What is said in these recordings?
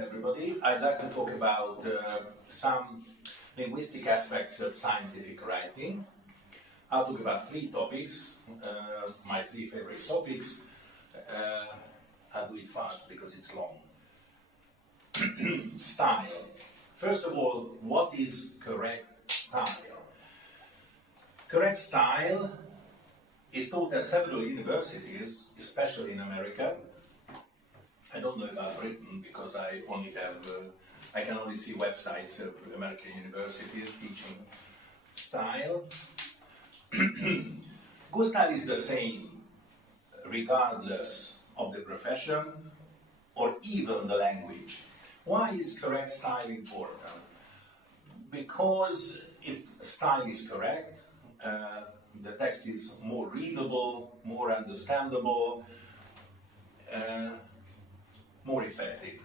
afternoon, everybody. I'd like to talk about some linguistic aspects of scientific writing. I'll talk about three topics, my three favorite topics. I'll do it fast because it's long. Style. First of all, what is correct style? Correct style is taught at several universities, especially in America. I don't know about Britain because I can only see websites of American universities teaching style. Good style is the same regardless of the profession or even the language. Why is correct style important? Because if style is correct, the text is more readable, more understandable, more effective.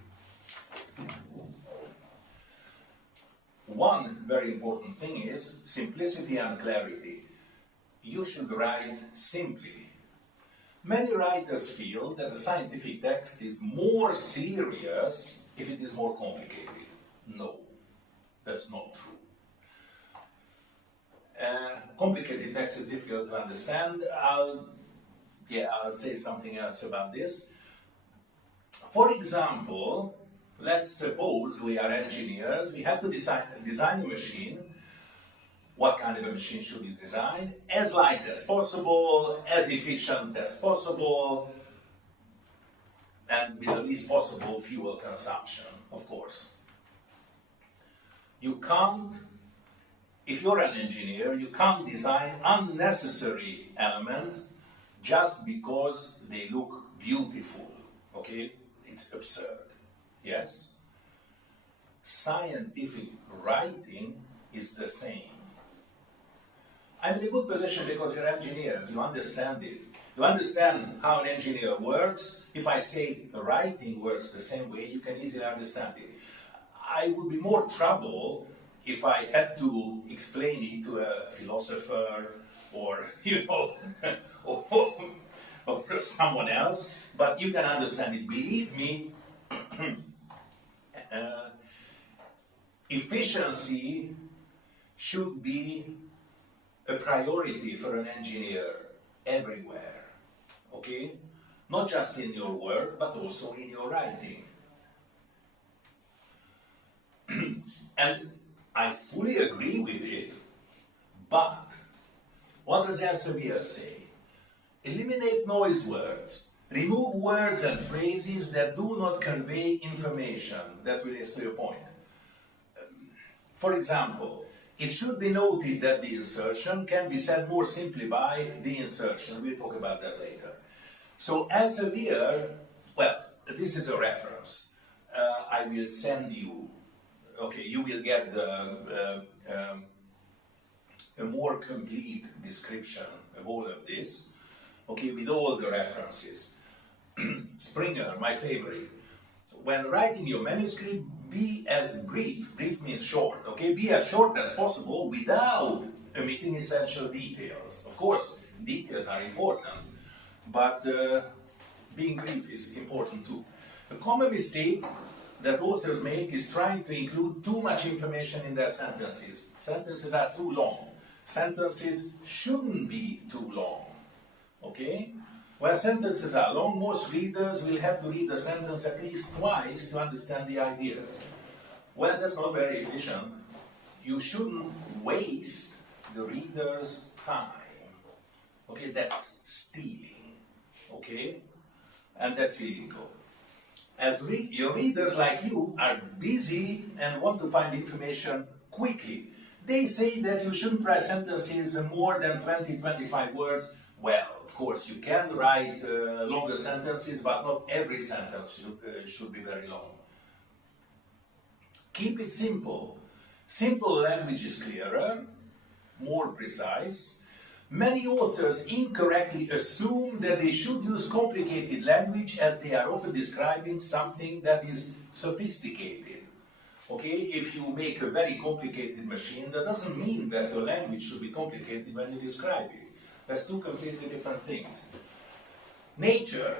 One very important thing is simplicity and clarity. You should write simply. Many writers feel that a scientific text is more serious if it is more complicated. No, that's not true. Complicated text is difficult to understand. I'll say something else about this. For example, let's suppose we are engineers, we have to design a machine. What kind of a machine should you design? As light as possible, as efficient as possible, and with the least possible fuel consumption, of course. You can't, if you're an engineer, you can't design unnecessary elements just because they look beautiful, okay? It's absurd, yes? Scientific writing is the same. I'm in a good position because you're engineers, you understand it. You understand how an engineer works. If I say writing works the same way, you can easily understand it. I would be more trouble if I had to explain it to a philosopher or, or someone else, but you can understand it. Believe me, efficiency should be a priority for an engineer everywhere, okay? Not just in your work, but also in your writing. And I fully agree with it, but what does Elsevier say? Eliminate noise words. Remove words and phrases that do not convey information that relates to your point. For example, it should be noted that the insertion can be said more simply by the insertion. We'll talk about that later. So Elsevier, well, this is a reference. I will send you, okay, you will get a more complete description of all of this, okay, with all the references. Springer, my favorite. When writing your manuscript, be as brief means short, okay? Be as short as possible without omitting essential details. Of course, details are important, but being brief is important too. A common mistake that authors make is trying to include too much information in their sentences. Sentences are too long. Sentences shouldn't be too long, okay? When sentences are long, most readers will have to read the sentence at least twice to understand the ideas. Well, that's not very efficient. You shouldn't waste the reader's time. Okay, that's stealing. Okay? And that's illegal. As your readers like you are busy and want to find information quickly, they say that you shouldn't write sentences more than 20-25 words. Well, of course, you can write longer sentences, but not every sentence should be very long. Keep it simple. Simple language is clearer, more precise. Many authors incorrectly assume that they should use complicated language as they are often describing something that is sophisticated. Okay, if you make a very complicated machine, that doesn't mean that your language should be complicated when you describe it. That's two completely different things. Nature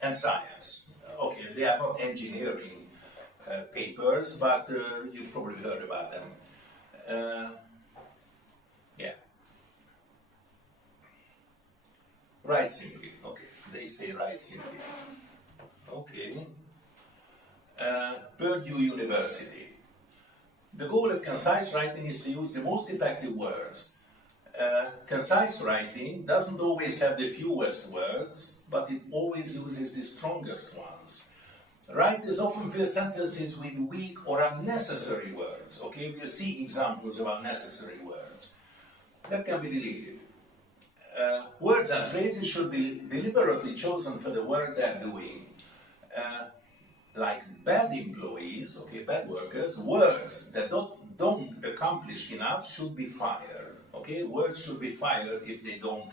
and science, okay, they are not engineering. papers, but you've probably heard about them. Yeah. Write simply. Okay, they say write simply. Okay. Purdue University. The goal of concise writing is to use the most effective words. Concise writing doesn't always have the fewest words, but it always uses the strongest ones. Writers often fill sentences with weak or unnecessary words. Okay, we'll see examples of unnecessary words. That can be deleted. Words and phrases should be deliberately chosen for the work they're doing. Like bad employees, okay, bad workers, words that don't accomplish enough should be fired. Okay, words should be fired if they don't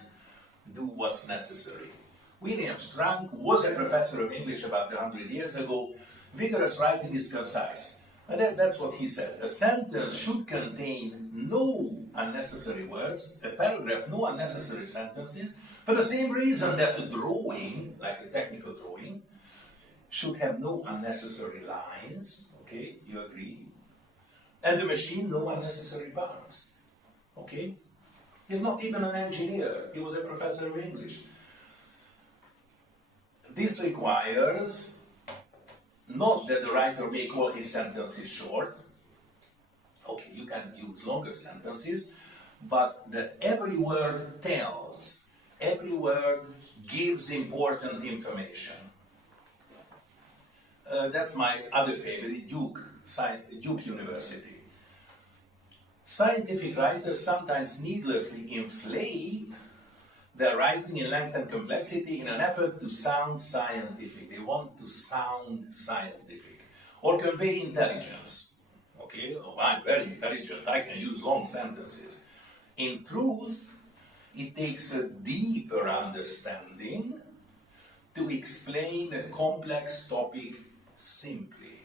do what's necessary. William Strunk was a professor of English about 100 years ago. Vigorous writing is concise. And that's what he said. A sentence should contain no unnecessary words, a paragraph, no unnecessary sentences, for the same reason that a drawing, like a technical drawing, should have no unnecessary lines. Okay, you agree? And the machine, no unnecessary parts. Okay? He's not even an engineer. He was a professor of English. This requires not that the writer make all his sentences short. Okay, you can use longer sentences, but that every word tells, every word gives important information. That's my other favorite, Duke University. Scientific writers sometimes needlessly inflate their writing in length and complexity in an effort to sound scientific. They want to sound scientific or convey intelligence. Okay, oh, I'm very intelligent, I can use long sentences. In truth, it takes a deeper understanding to explain a complex topic simply.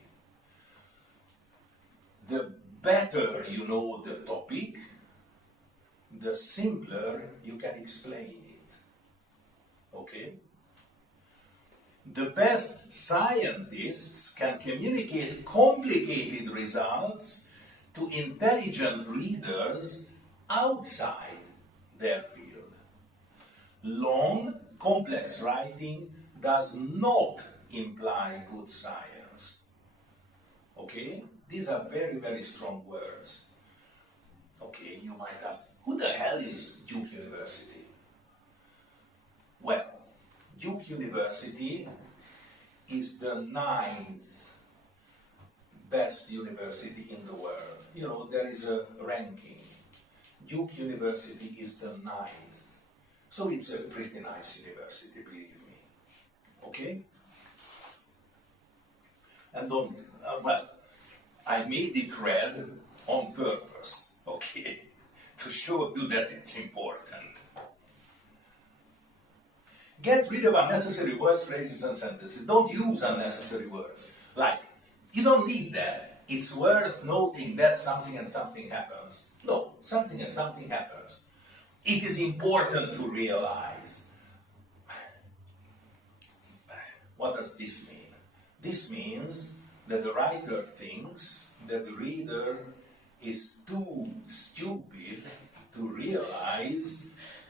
The better you know the topic, the simpler you can explain it. Okay? The best scientists can communicate complicated results to intelligent readers outside their field. Long, complex writing does not imply good science. Okay? These are very, very strong words. Okay, you might ask, who the hell is Duke University? Well, Duke University is the 9th best university in the world. You know, there is a ranking. Duke University is the 9th. So it's a pretty nice university, believe me. Okay? And don't, well, I made it red on purpose, okay, to show you that it's important. Get rid of unnecessary words, phrases, and sentences. Don't use unnecessary words. Like, you don't need that. It's worth noting that something and something happens. No, something and something happens. It is important to realize. What does this mean? This means that the writer thinks that the reader is too stupid to realize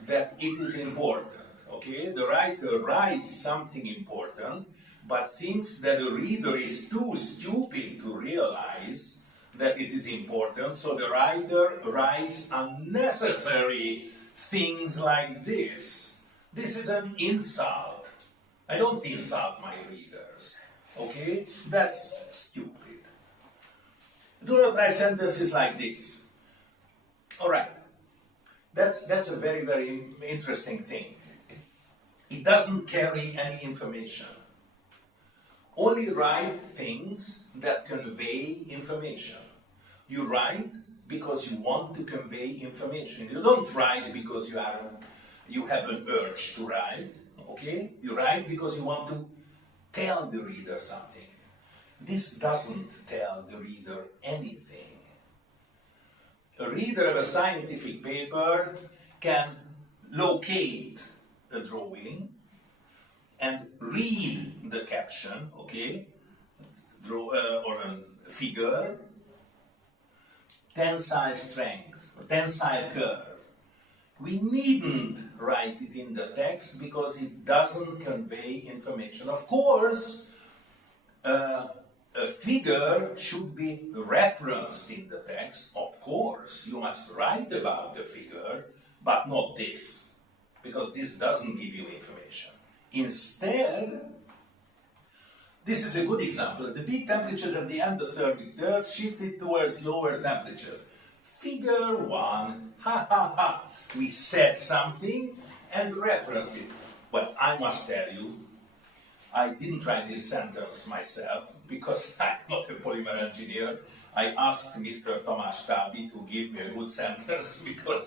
that it is important. Okay, the writer writes something important, but thinks that the reader is too stupid to realize that it is important, so the writer writes unnecessary things like this. This is an insult. I don't insult my readers. Okay, that's stupid. Do not write sentences like this. All right, that's a very, very interesting thing. It doesn't carry any information. Only write things that convey information. You write because you want to convey information. You don't write because you have an urge to write. Okay? You write because you want to tell the reader something. This doesn't tell the reader anything. A reader of a scientific paper can locate a drawing and read the caption, okay? draw or a figure, tensile strength, tensile curve. We needn't write it in the text because it doesn't convey information. Of course, a figure should be referenced in the text. Of course, you must write about the figure, but not this, because this doesn't give you information. Instead, this is a good example. The peak temperatures at the endothermic dirt shifted towards lower temperatures. Figure 1, ha ha ha. We said something and referenced it. Well, I must tell you, I didn't write this sentence myself because I'm not a polymer engineer. I asked Mr. Tamás Tábi to give me a good sentence because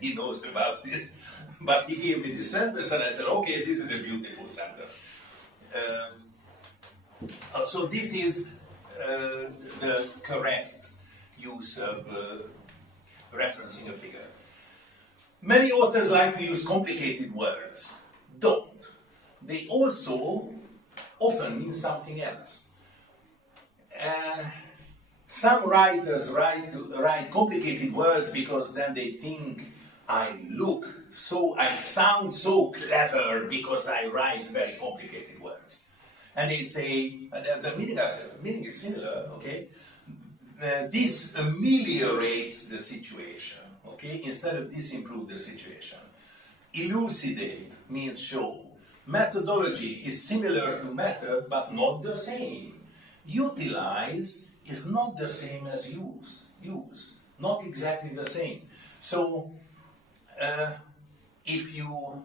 he knows about this. But he gave me this sentence and I said, okay, this is a beautiful sentence. So this is the correct use of referencing a figure. Many authors like to use complicated words. Don't. They also often mean something else. Some writers write complicated words because then they think I sound so clever because I write very complicated words. And they say, the meaning is similar, okay? This ameliorates the situation, okay? Instead of this improve the situation. Elucidate means show. Methodology is similar to method, but not the same. Utilize is not the same as use. Not exactly the same. So, if you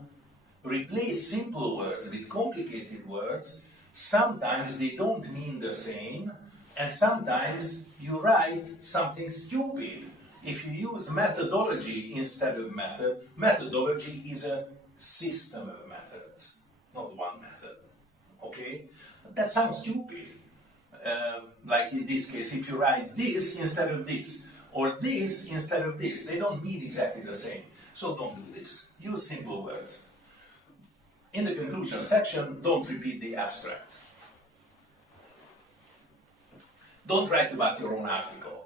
replace simple words with complicated words, sometimes they don't mean the same, and sometimes you write something stupid. If you use methodology instead of method, methodology is a system of methods, not one method. Okay? That sounds stupid. Like in this case, if you write this instead of this, or this instead of this, they don't mean exactly the same. So don't do this. Use simple words. In the conclusion section, don't repeat the abstract. Don't write about your own article.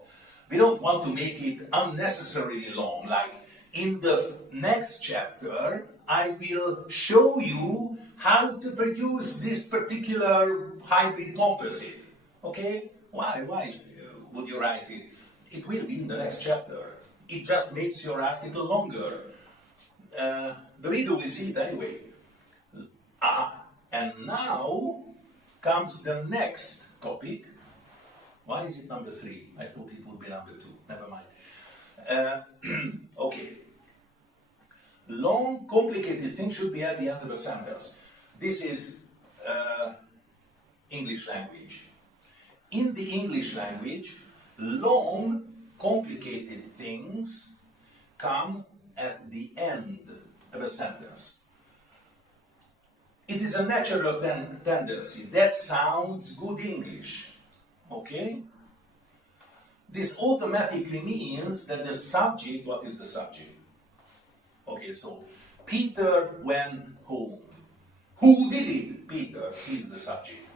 We don't want to make it unnecessarily long. Like in the next chapter, I will show you how to produce this particular hybrid composite. Okay? Why would you write it? It will be in the next chapter. It just makes your article longer. The reader will see it anyway. And now comes the next topic. Why is it number 3? I thought it would be number 2. Never mind. Okay. Long, complicated things should be at the end of a sentence. This is English language. In the English language, long, complicated things come at the end of a sentence. It is a natural tendency. That sounds good English. Okay? This automatically means that the subject, what is the subject? Okay, so Peter went home. Who did it? Peter is the subject.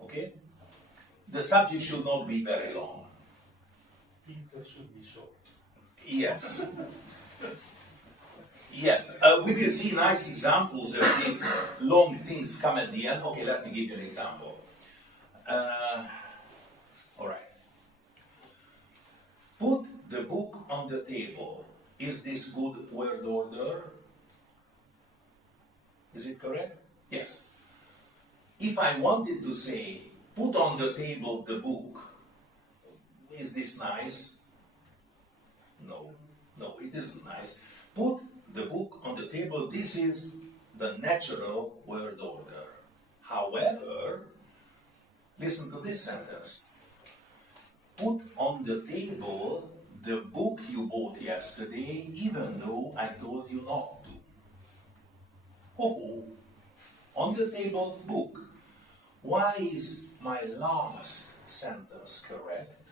Okay? The subject should not be very long. Peter should be short. Yes. Yes, we will see nice examples of these long things come at the end. Okay, let me give you an example. All right. Put the book on the table. Is this good word order? Is it correct? Yes. If I wanted to say, put on the table the book, is this nice? No, it isn't nice. Put the book on the table, this is the natural word order. However, listen to this sentence. Put on the table the book you bought yesterday, even though I told you not to. Oh, on the table, book. Why is my last sentence correct?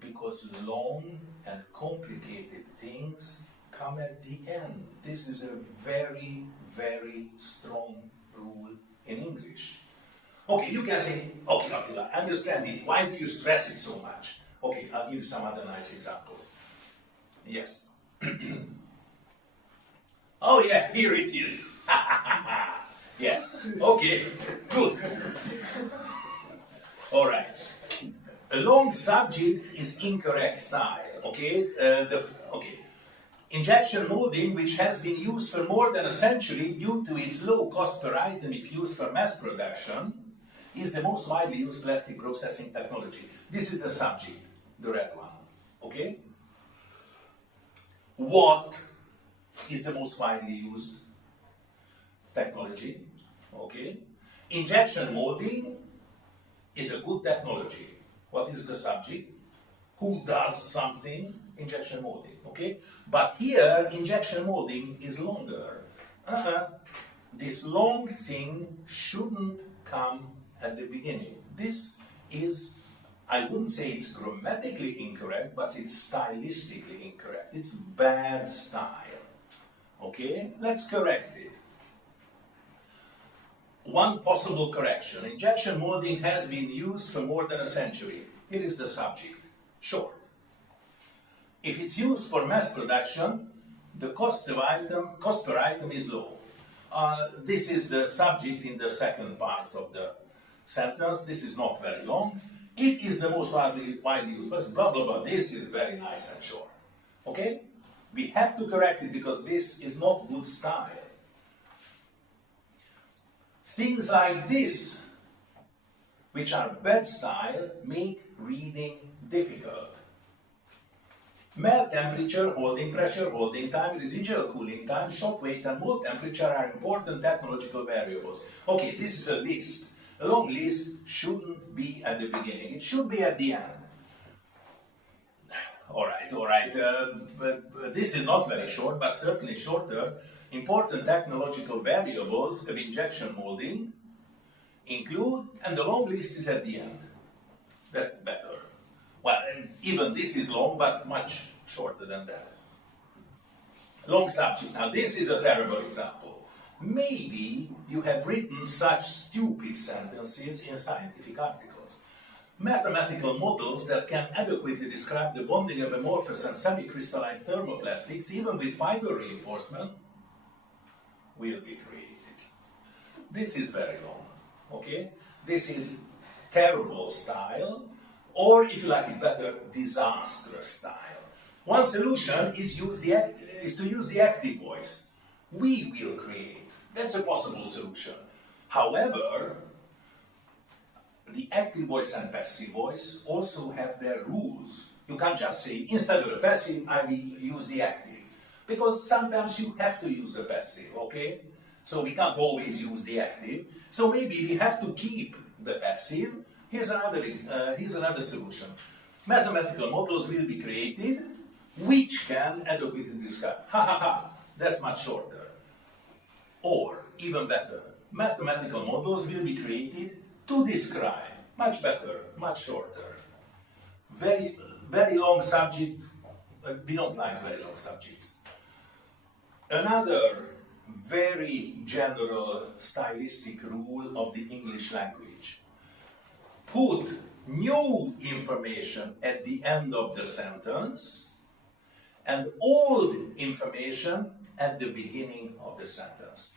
Because long and complicated things come at the end. This is a very, very strong rule in English. Okay, you can say, okay, I understand it. Why do you stress it so much? Okay, I'll give you some other nice examples. Yes. Oh yeah, here it is. Yeah. Okay, good. All right. A long subject is incorrect style. Okay. Okay. Injection molding, which has been used for more than a century due to its low cost per item if used for mass production, is the most widely used plastic processing technology. This is the subject, the red one. Okay? What is the most widely used technology? Okay? Injection molding is a good technology. What is the subject? Who does something? Injection molding. Okay? But here, injection molding is longer. This long thing shouldn't come at the beginning. This is, I wouldn't say it's grammatically incorrect, but it's stylistically incorrect. It's bad style. Okay? Let's correct it. One possible correction. Injection molding has been used for more than a century. Here is the subject. Short. If it's used for mass production, the cost per item is low. This is the subject in the second part of the sentence. This is not very long. It is the most widely used, but blah, blah, blah. This is very nice and short. Okay? We have to correct it because this is not good style. Things like this, which are bad style, make reading difficult. Melt temperature, holding pressure, holding time, residual cooling time, shock weight, and mold temperature are important technological variables. Okay, this is a list. A long list shouldn't be at the beginning. It should be at the end. All right. But this is not very short, but certainly shorter. Important technological variables of injection molding include, and the long list is at the end. That's better. Well, and even this is long, but much shorter than that. Long subject. Now, this is a terrible example. Maybe you have written such stupid sentences in scientific articles. Mathematical models that can adequately describe the bonding of amorphous and semi-crystalline thermoplastics, even with fiber reinforcement, will be created. This is very long. Okay? This is terrible style, or if you like it better, disastrous style. One solution is to use the active voice. We will create. That's a possible solution. However, the active voice and passive voice also have their rules. You can't just say, instead of the passive, I will use the active. Because sometimes you have to use the passive, okay? So we can't always use the active. So maybe we have to keep the passive. Here's another solution. Mathematical models will be created which can adequately describe. That's much shorter. Or, even better, mathematical models will be created to describe. Much better, much shorter. Very, very long subject. We don't like very long subjects. Another very general stylistic rule of the English language. Put new information at the end of the sentence and old information at the beginning of the sentence.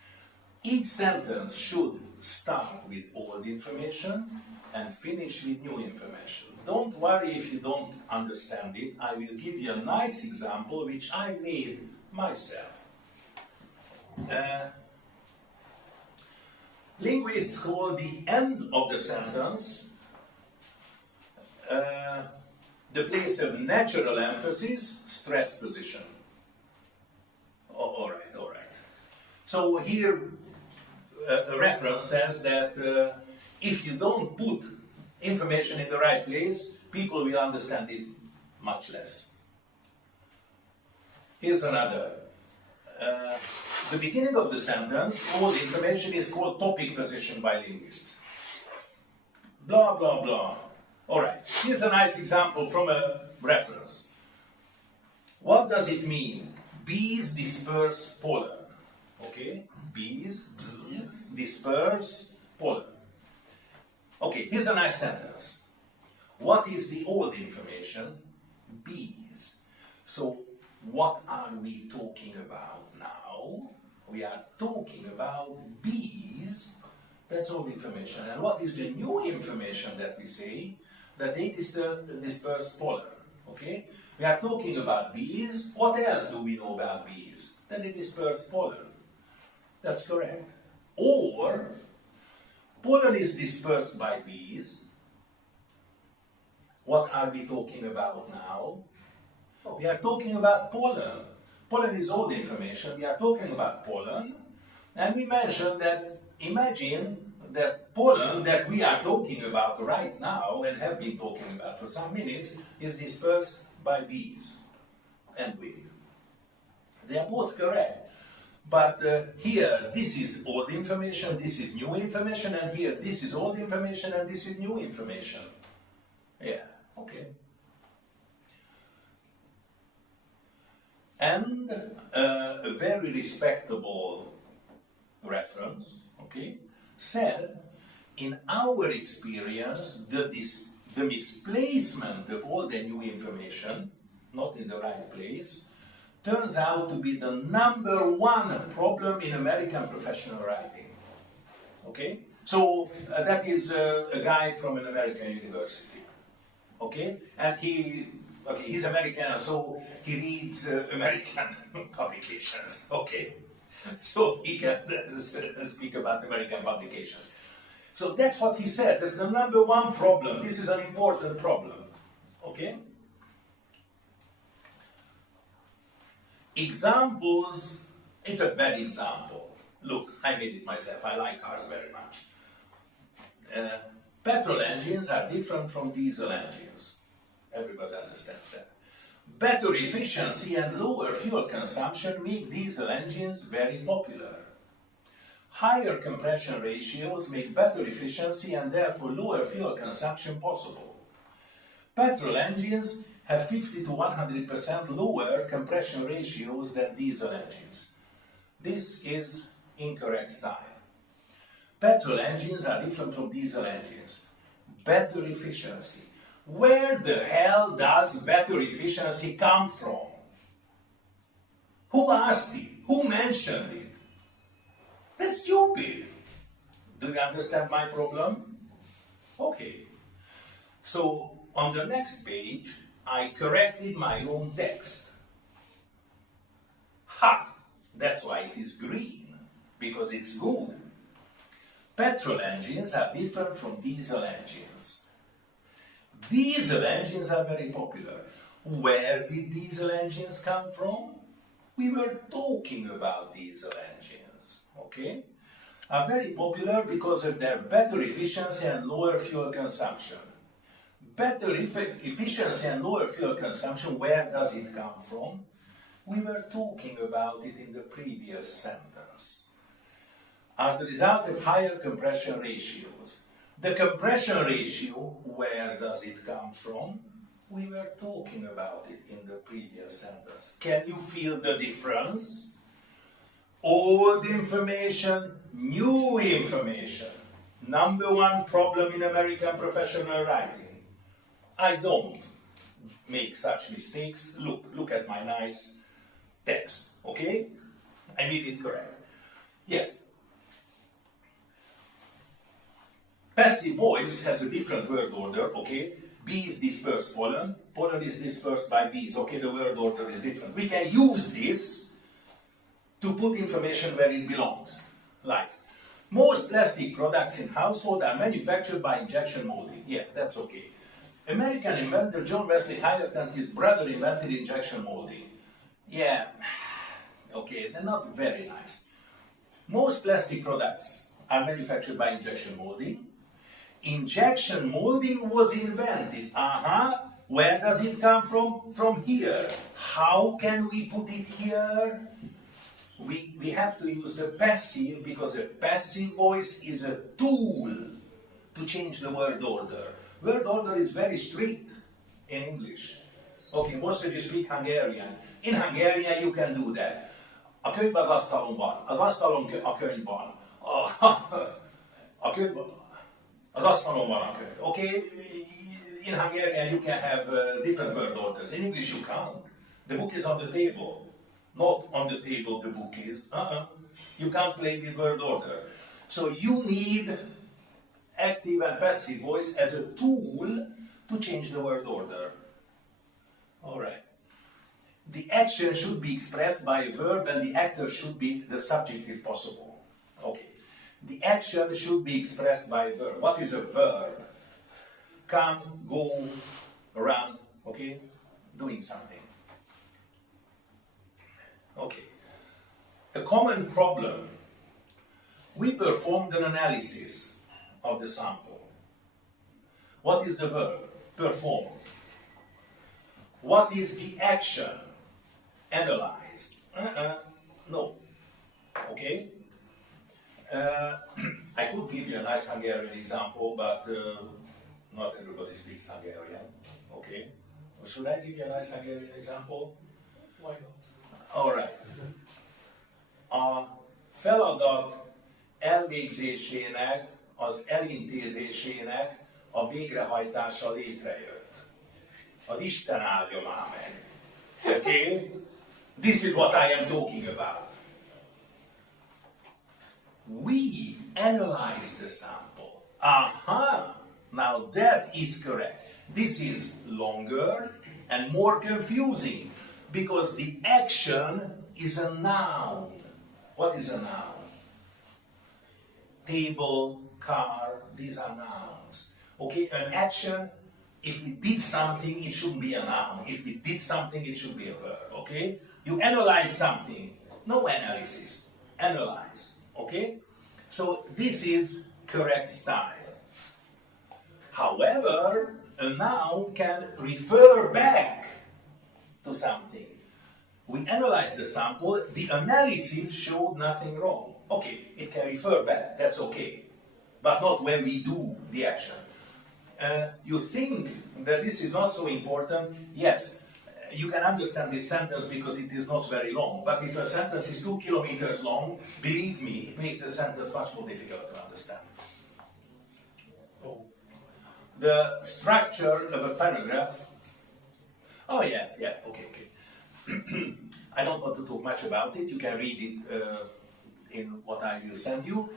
Each sentence should start with old information and finish with new information. Don't worry if you don't understand it. I will give you a nice example which I made myself. Linguists call the end of the sentence the place of natural emphasis, stress position. All right. So here a reference says that if you don't put information in the right place, people will understand it much less. Here's another. The beginning of the sentence, all the information is called topic position by linguists. Blah, blah, blah. All right, here's a nice example from a reference. What does it mean? Bees disperse pollen. Okay? Bees disperse pollen. Okay, here's a nice sentence. What is the old information? Bees. So, what are we talking about now? We are talking about bees. That's old information. And what is the new information that we say? That they disperse pollen. Okay? We are talking about bees. What else do we know about bees? That they disperse pollen. That's correct. Or, pollen is dispersed by bees. What are we talking about now? We are talking about pollen. Pollen is old information. We are talking about pollen. And we mentioned that, imagine that pollen that we are talking about right now and have been talking about for some minutes is dispersed by bees and wind. They are both correct. But here, this is old information, this is new information, and here, this is old information, and this is new information. Yeah, okay. And a very respectable reference, okay, said, in our experience, the misplacement of all the new information, not in the right place, turns out to be the #1 problem in American professional writing. Okay? So that is a guy from an American university. Okay? And he's American, so he reads American publications. Okay? So he can speak about American publications. So that's what he said. That's the #1 problem. This is an important problem. Okay? Examples, it's a bad example. Look, I made it myself. I like cars very much. Petrol engines are different from diesel engines. Everybody understands that. Better efficiency and lower fuel consumption make diesel engines very popular. Higher compression ratios make better efficiency and therefore lower fuel consumption possible. Petrol engines have 50 to 100% lower compression ratios than diesel engines. This is incorrect style. Petrol engines are different from diesel engines. Better efficiency. Where the hell does better efficiency come from? Who asked it? Who mentioned it? That's stupid. Do you understand my problem? Okay. So, on the next page, I corrected my own text. Ha! That's why it is green, because it's good. Petrol engines are different from diesel engines. Diesel engines are very popular. Where did diesel engines come from? We were talking about diesel engines, okay? Are very popular because of their better efficiency and lower fuel consumption. Better efficiency and lower fuel consumption, where does it come from? We were talking about it in the previous sentence. Are the result of higher compression ratios. The compression ratio, where does it come from? We were talking about it in the previous sentence. Can you feel the difference? Old information, new information. #1 problem in American professional writing. I don't make such mistakes. Look at my nice text, okay? I made it correct. Yes. Passive voice has a different word order, okay? Bees disperse pollen. Pollen is dispersed by bees, okay? The word order is different. We can use this to put information where it belongs. Like, most plastic products in household are manufactured by injection molding. Yeah, that's okay. American inventor John Wesley Hyatt and his brother invented injection molding. Yeah, okay, they're not very nice. Most plastic products are manufactured by injection molding. Injection molding was invented. Where does it come from? From here. How can we put it here? We have to use the passive because a passive voice is a tool to change the word order. Word order is very strict in English. Okay, most of you speak Hungarian. In Hungarian you can do that. A könyv az asztalon van. Az asztalon a könyv van. A könyv... Az asztalon van a könyv. Okay, in Hungarian you can have different word orders. In English you can't. The book is on the table. Not on the table the book is. You can't play with word order. So you need active and passive voice as a tool to change the word order. Alright. The action should be expressed by a verb and the actor should be the subject if possible. Okay. The action should be expressed by a verb. What is a verb? Come, go, run, okay? Doing something. Okay. A common problem. We performed an analysis of the sample. What is the verb? Perform. What is the action? Analyzed. No. Okay? I could give you a nice Hungarian example, but not everybody speaks Hungarian. Okay? Or should I give you a nice Hungarian example? Why not? Alright. A feladat elvégzésének, az elintézésének a végrehajtása létrejött. Az Isten áldja már meg. Okay? This is what I am talking about. We analyze the sample. Aha! Now that is correct. This is longer and more confusing because the action is a noun. What is a noun? Table, car, these are nouns. Okay, an action, if we did something, it shouldn't be a noun. If we did something, it should be a verb. Okay? You analyze something. No analysis. Analyze. Okay? So this is correct style. However, a noun can refer back to something. We analyze the sample, the analysis showed nothing wrong. Okay, it can refer back, that's okay. But not when we do the action. You think that this is not so important? Yes, you can understand this sentence because it is not very long. But if a sentence is 2 kilometers long, believe me, it makes the sentence much more difficult to understand. Oh. The structure of a paragraph. Oh yeah, okay. I don't want to talk much about it. You can read it in what I will send you.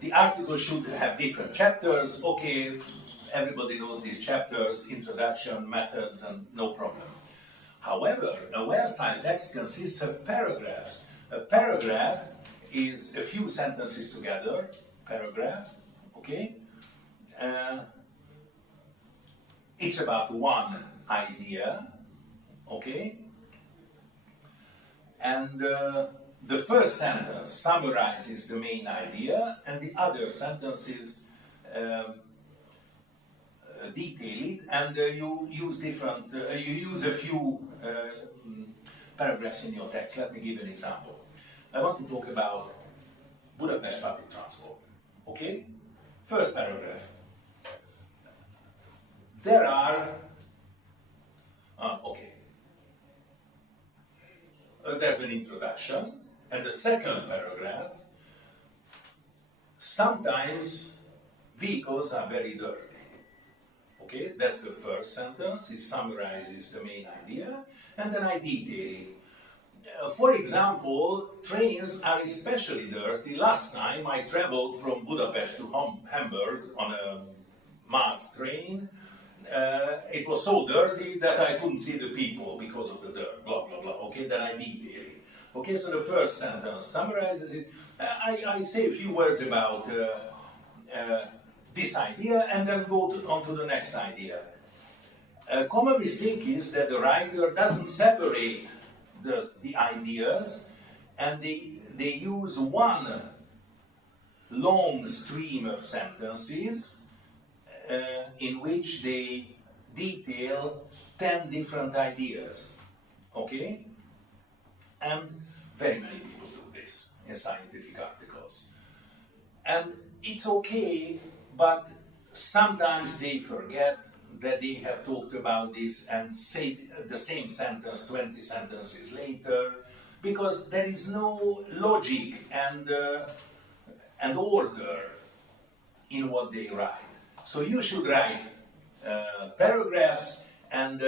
The article should have different chapters. Okay, everybody knows these chapters, introduction, methods, and no problem. However, a well-styled text consists of paragraphs. A paragraph is a few sentences together, paragraph, okay? It's about one idea, okay? And the first sentence summarizes the main idea, and the other sentences detail it, and you use a few paragraphs in your text. Let me give you an example. I want to talk about Budapest public transport. Okay? First paragraph. There are there's an introduction, and the second paragraph. Sometimes vehicles are very dirty. Okay, that's the first sentence. It summarizes the main idea, and then I detail it. For example, trains are especially dirty. Last time I traveled from Budapest to Hamburg on a MÁV train. It was so dirty that I couldn't see the people because of the dirt, blah, blah, blah. Okay, then I detail it. Okay, so the first sentence summarizes it. I say a few words about this idea and then go on to the next idea. A common mistake is that the writer doesn't separate the ideas, and they use one long stream of sentences in which they detail 10 different ideas. Okay? And very many people do this in scientific articles. And it's okay, but sometimes they forget that they have talked about this and say the same sentence 20 sentences later, because there is no logic and and order in what they write. So you should write paragraphs, and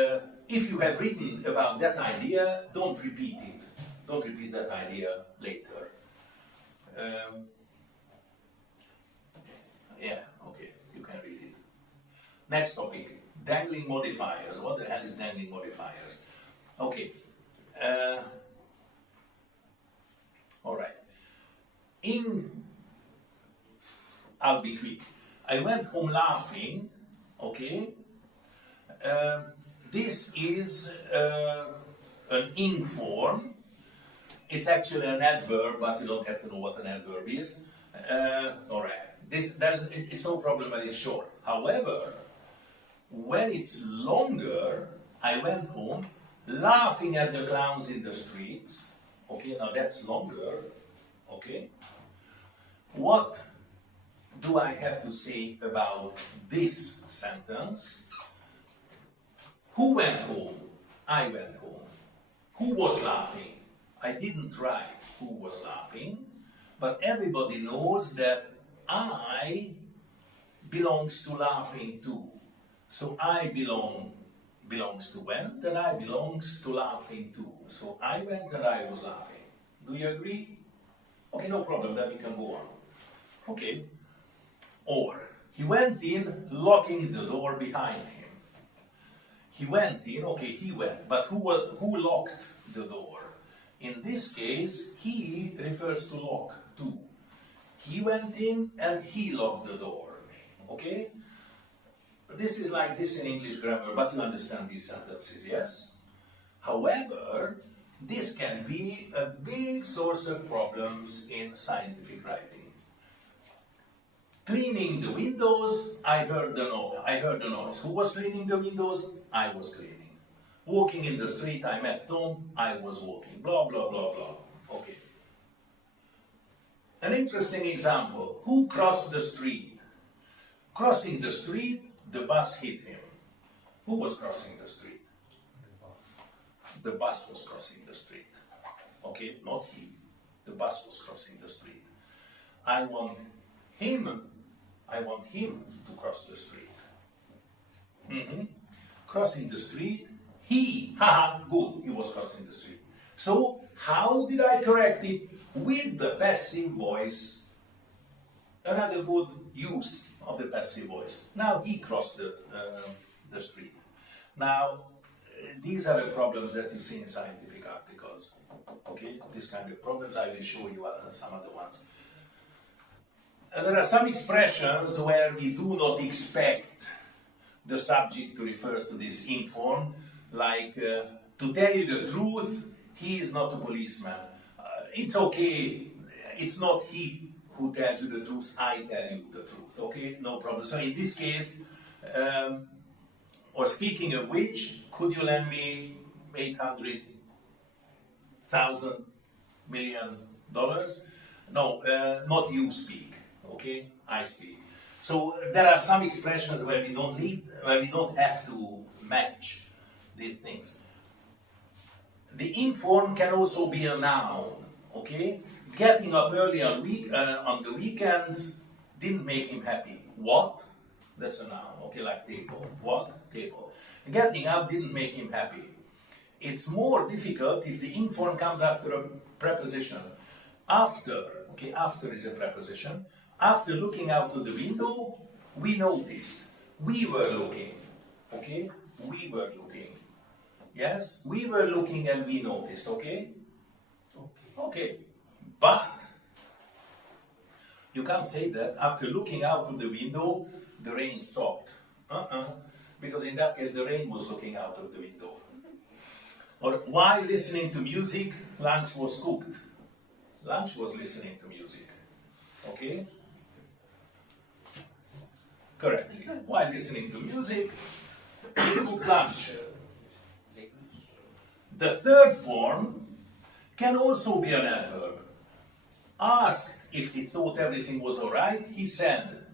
if you have written about that idea, don't repeat it. Don't repeat that idea later. Yeah, okay, you can read it. Next topic, dangling modifiers. What the hell is dangling modifiers? Okay. All right. I'll be quick. I went home laughing, okay? This is an ing form. It's actually an adverb, but you don't have to know what an adverb is. All right. It's no problem when it's short. However, when it's longer, I went home laughing at the clowns in the streets. Okay, now that's longer. Okay. What do I have to say about this sentence? Who went home? I went home. Who was laughing? I didn't write who was laughing, but everybody knows that I belongs to laughing too. So I belongs to went, and I belongs to laughing too. So I went and I was laughing. Do you agree? Okay, no problem, then we can go on. Okay. Or, he went in, locking the door behind him. He went in, okay, he went, but who locked the door? In this case, he refers to lock too. He went in and he locked the door. Okay? This is like this in English grammar, but you understand these sentences, yes? However, this can be a big source of problems in scientific writing. Cleaning the windows, I heard the noise. Who was cleaning the windows? I was cleaning. Walking in the street, I met Tom, I was walking. Blah, blah, blah, blah. Okay. An interesting example. Who crossed the street? Crossing the street, the bus hit him. Who was crossing the street? The bus was crossing the street. Okay, not he. The bus was crossing the street. I want him to cross the street. Crossing the street, he, good, he was crossing the street. So, how did I correct it? With the passive voice. Another good use of the passive voice. Now he crossed the street. Now, these are the problems that you see in scientific articles. Okay, these kind of problems, I will show you some other ones. There are some expressions where we do not expect the subject to refer to this ing form, like to tell you the truth, he is not a policeman. It's okay, it's not he who tells you the truth, I tell you the truth, okay, no problem. So in this case, or speaking of which, could you lend me $800,000 million? No, not you speak, okay, I speak. So there are some expressions where we don't have to match these things. The ing form can also be a noun, okay? Getting up early on the weekends didn't make him happy. What? That's a noun, okay, like table. What? Table. Getting up didn't make him happy. It's more difficult if the ing form comes after a preposition. After, okay, after is a preposition. After looking out of the window, we noticed. We were looking, okay? We were looking. Yes, we were looking and we noticed, okay? Okay. But you can't say that after looking out of the window, the rain stopped. Because in that case, the rain was looking out of the window. Or while listening to music, lunch was cooked. Lunch was listening to music. Okay? Correctly. While listening to music, we cooked lunch. The third form can also be an adverb. Asked if he thought everything was alright, he said.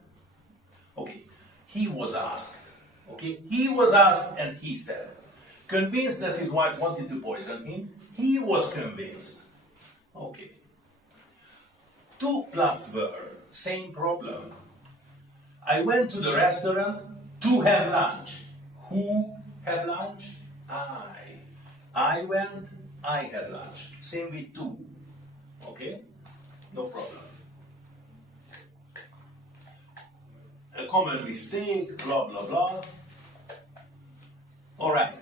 Okay, he was asked. Okay, he was asked and he said. Convinced that his wife wanted to poison him, he was convinced. Okay. To plus verb. same problem. I went to the restaurant to have lunch. Who had lunch? I. I went, I had lunch. Same with to. Okay? No problem. A common mistake, blah, blah, blah. All right.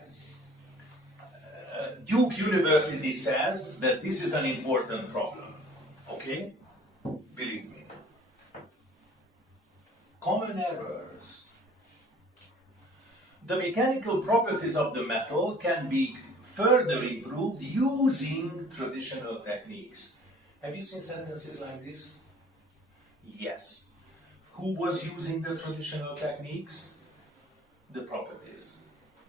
Duke University says that this is an important problem. Okay? Believe me. Common errors. The mechanical properties of the metal can be further improved using traditional techniques. Have you seen sentences like this? Yes. Who was using the traditional techniques? The properties.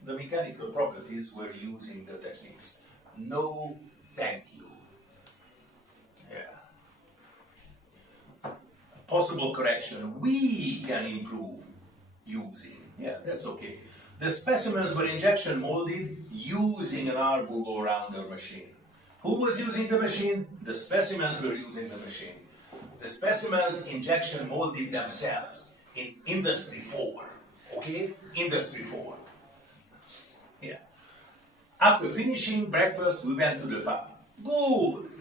The mechanical properties were using the techniques. No, thank you. Yeah. Possible correction. We can improve using. Yeah, that's okay. The specimens were injection molded using an Arbugo or rounder machine. Who was using the machine? The specimens were using the machine. The specimens injection molded themselves in Industry 4. Okay? Industry 4. Yeah. After finishing breakfast, we went to the pub. Good.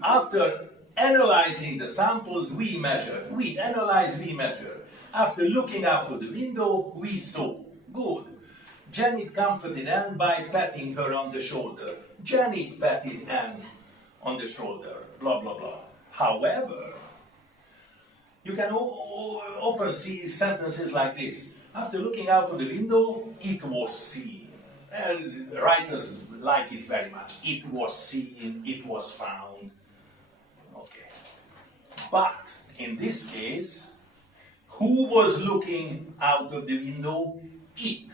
After analyzing the samples, we measured. We analyzed, we measured. After looking out of the window, we saw. Good. Janet comforted Anne by patting her on the shoulder. Janet patted Anne on the shoulder. Blah, blah, blah. However, you can often see sentences like this. After looking out of the window, it was seen. And writers like it very much. It was seen, it was found. Okay. But in this case, who was looking out of the window? It.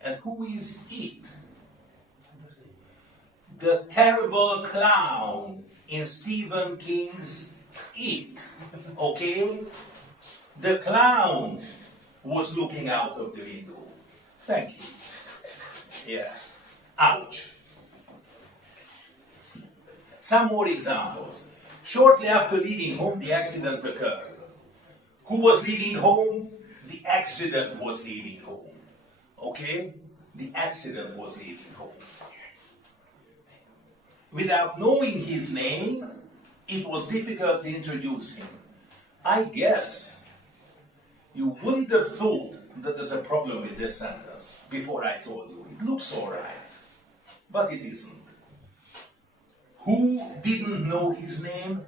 And who is it? The terrible clown in Stephen King's It. Okay? The clown was looking out of the window. Thank you. Yeah. Ouch. Some more examples. Shortly after leaving home, the accident occurred. Who was leaving home? The accident was leaving home. Okay? The accident was leaving home. Without knowing his name, it was difficult to introduce him. I guess you wouldn't have thought that there's a problem with this sentence before I told you. It looks all right, but it isn't. Who didn't know his name?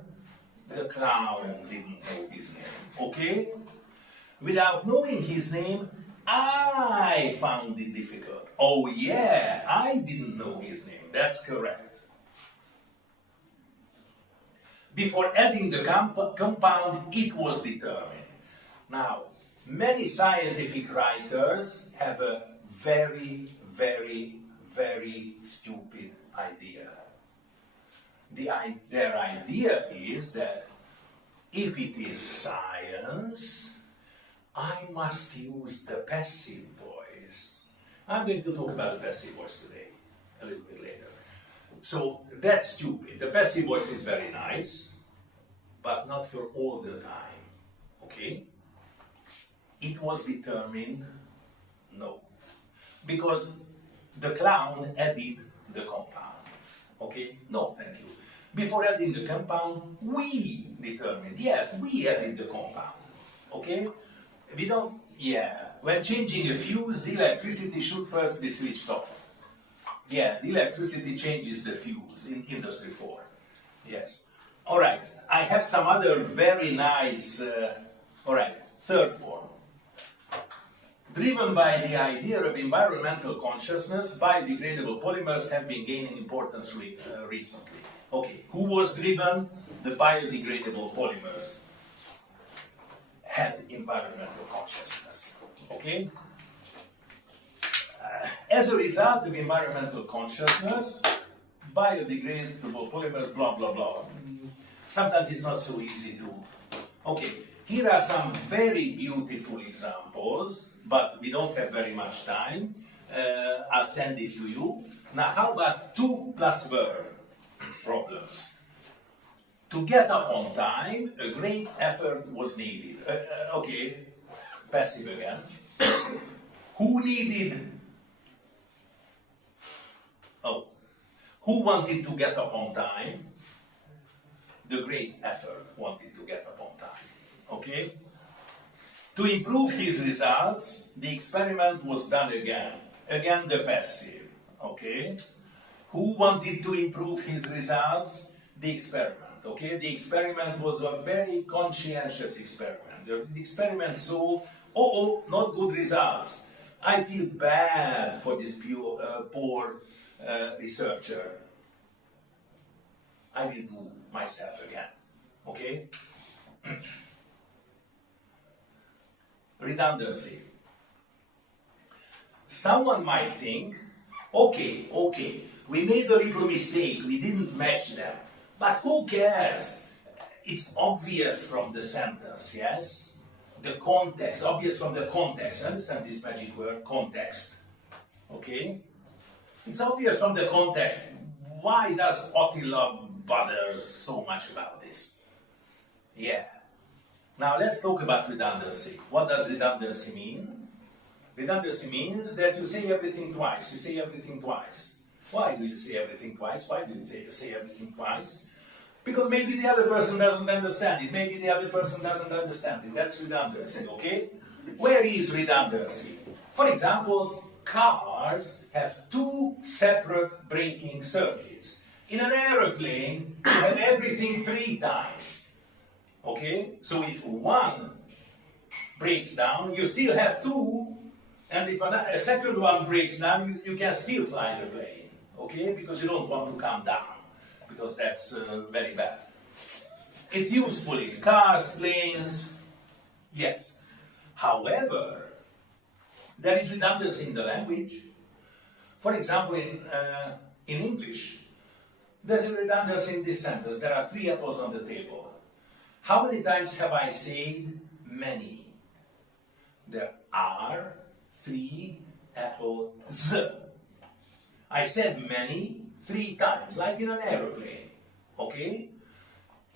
The clown didn't know his name. Okay? Without knowing his name, I found it difficult. Oh yeah, I didn't know his name. That's correct. Before adding the compound, it was determined. Now, many scientific writers have a very, very, very stupid idea. Their idea is that if it is science, I must use the passive voice. I'm going to talk about the passive voice today, a little bit later. So that's stupid. The passive voice is very nice, but not for all the time. Okay? It was determined, no. Because the clown added the compound. Okay? No, thank you. Before adding the compound, we determined. Yes, we added the compound. Okay? We don't, yeah. When changing a fuse, the electricity should first be switched off. Yeah, the electricity changes the fuse in Industry 4. Yes. All right. I have some other very nice, all right, third form. Driven by the idea of environmental consciousness, biodegradable polymers have been gaining importance recently. Okay, who was driven? The biodegradable polymers had environmental consciousness. Okay? As a result of environmental consciousness, biodegradable polymers, blah, blah, blah. Sometimes it's not so easy to... Okay, here are some very beautiful examples, but we don't have very much time. I'll send it to you. Now, how about 2 plus verb problems? To get up on time, a great effort was needed. Okay, passive again. Who needed? Oh, who wanted to get up on time? The great effort wanted to get up on time. Okay? To improve his results, the experiment was done again. Again, the passive. Okay? Who wanted to improve his results? The experiment. Okay? The experiment was a very conscientious experiment. The experiment saw, not good results. I feel bad for this poor researcher. I will do myself again. Okay? Redundancy. Someone might think, okay, we made a little mistake, we didn't match them. But who cares? It's obvious from the sentence, yes? The context, obvious from the context. You understand this magic word, context? Okay? It's obvious from the context. Why does Attila bother so much about this? Yeah. Now let's talk about redundancy. What does redundancy mean? Redundancy means that you say everything twice. You say everything twice. Why do you say everything twice? Why do you say everything twice? Because maybe the other person doesn't understand it. Maybe the other person doesn't understand it. That's redundancy, okay? Where is redundancy? For example, cars have two separate braking circuits. In an aeroplane, you have everything 3 times. Okay? So if one breaks down, you still have 2, and if a second one breaks down, you can still fly the plane. Okay? Because you don't want to come down, because that's very bad. It's useful in cars, planes, yes. However, there is redundancy in the language. For example, in English, there's a redundancy in this sentence. There are 3 apples on the table. How many times have I said many? There are 3 apples. I said many 3 times, like in an aeroplane. Okay?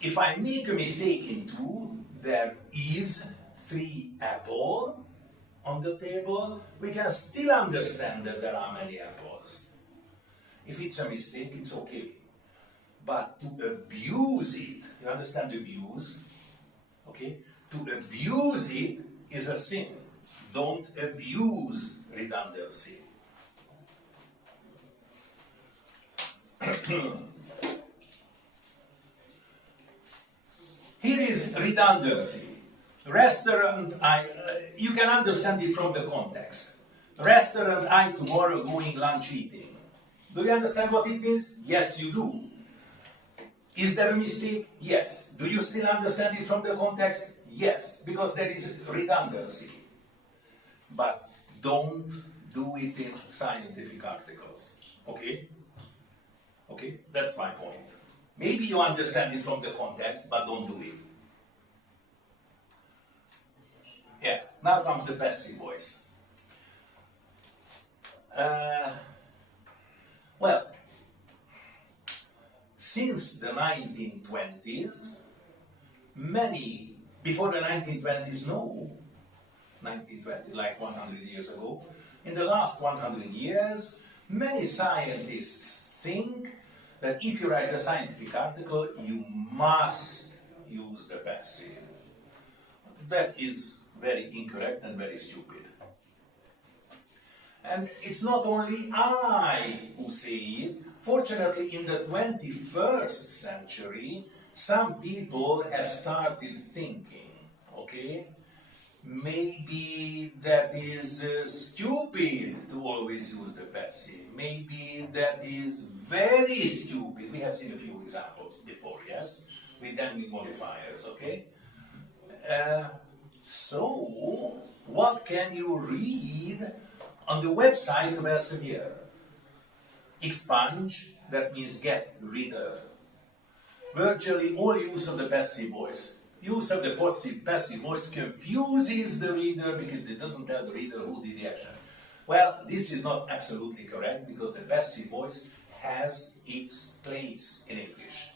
If I make a mistake in 2, there is 3 apples on the table, we can still understand that there are many apples. If it's a mistake, it's okay. But to abuse it, you understand abuse? Okay? To abuse it is a sin. Don't abuse redundancy. Here is redundancy. Restaurant, you can understand it from the context. Restaurant, I tomorrow going lunch eating. Do you understand what it means? Yes, you do. Is there a mistake? Yes. Do you still understand it from the context? Yes, because there is redundancy. But don't do it in scientific articles. Okay? Okay? That's my point. Maybe you understand it from the context, but don't do it. Yeah, now comes the passive voice. Well, since the 1920s, many, before the 1920s, no, 1920, like 100 years ago, in the last 100 years, many scientists think that if you write a scientific article, you must use the passive. That is very incorrect and very stupid. And it's not only I who say it. Fortunately, in the 21st century, some people have started thinking, okay, maybe that is stupid to always use the passive. Maybe that is very stupid. We have seen a few examples before, yes, with dangling modifiers, okay? So, what can you read on the website of Elsevier? Expunge, that means get rid of. Virtually all use of the passive voice. Use of the passive voice confuses the reader because it doesn't tell the reader who did the action. Well, this is not absolutely correct because the passive voice has its place in English.